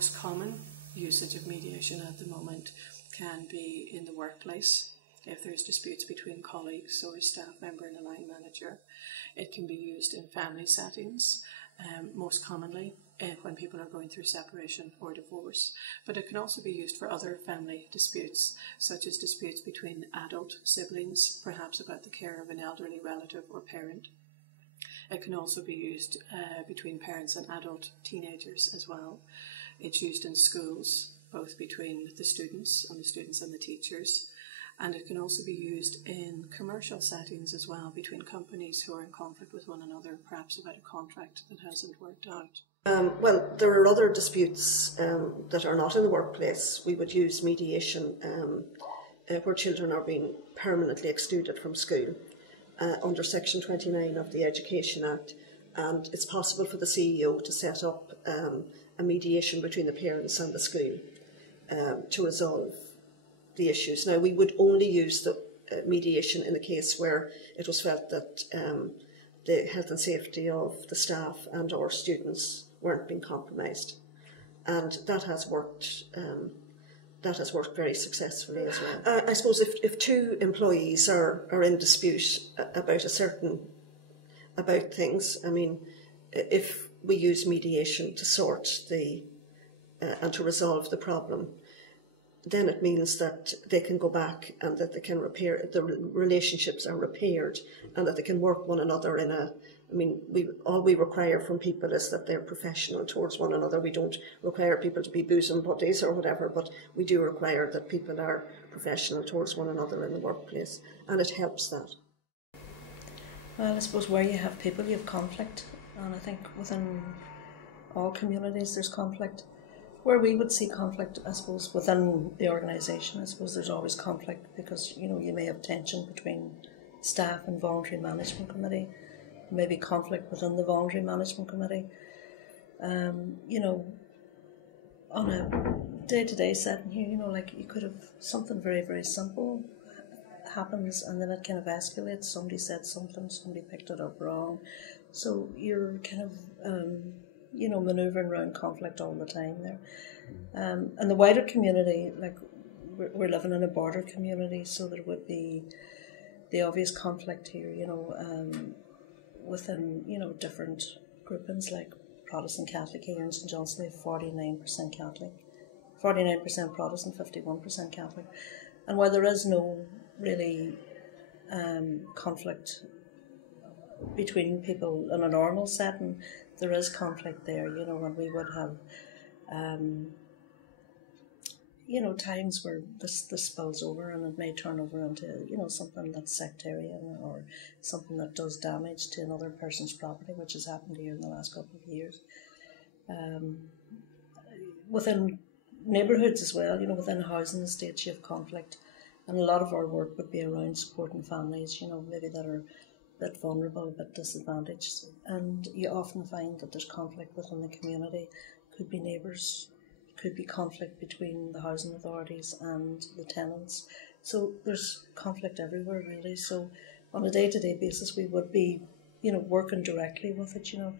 most common usage of mediation at the moment can be in the workplace. If there's disputes between colleagues or a staff member and a line manager. It can be used in family settings, most commonly when people are going through separation or divorce. But it can also be used for other family disputes, such as disputes between adult siblings, perhaps about the care of an elderly relative or parent. It can also be used between parents and adult teenagers as well. It's used in schools, both between the students and the teachers. And it can also be used in commercial settings as well, between companies who are in conflict with one another, perhaps about a contract that hasn't worked out. Well, there are other disputes that are not in the workplace. We would use mediation where children are being permanently excluded from school under Section 29 of the Education Act. And it's possible for the CEO to set up a mediation between the parents and the school to resolve the issues. Now, we would only use the mediation in the case where it was felt that the health and safety of the staff and or students weren't being compromised, and that has worked. That has worked very successfully as well. I suppose if two employees are in dispute about things, I mean, if we use mediation to sort and to resolve the problem, then it means that they can go back and that they can repair, the relationships are repaired, and that they can work one another in a, I mean, all we require from people is that they're professional towards one another. We don't require people to be bosom buddies or whatever, but we do require that people are professional towards one another in the workplace, and it helps that. Well, I suppose where you have people, you have conflict, and I think within all communities there's conflict. Where we would see conflict, I suppose, within the organisation, I suppose there's always conflict because, you know, you may have tension between staff and voluntary management committee, maybe conflict within the voluntary management committee. You know, on a day-to-day setting here, you know, like you could have something very, very simple happens and then it kind of escalates. Somebody said something, somebody picked it up wrong. So you're kind of you know, manoeuvring around conflict all the time there. And the wider community, like we're living in a border community, so there would be the obvious conflict here, you know, within, you know, different groupings like Protestant Catholic here in St John's, we have 49% Catholic, 49% Protestant, 51% Catholic. And while there is no really conflict between people in a normal setting, there is conflict there, you know, and we would have, you know, times where this spills over and it may turn over into, you know, something that's sectarian or something that does damage to another person's property, which has happened here in the last couple of years. Within neighbourhoods as well, you know, within housing estates you have conflict, and a lot of our work would be around supporting families, you know, maybe that are a bit vulnerable, a bit disadvantaged, and you often find that there's conflict within the community. Could be neighbours, could be conflict between the housing authorities and the tenants. So there's conflict everywhere really. So on a day-to-day basis we would be, you know, working directly with it, you know.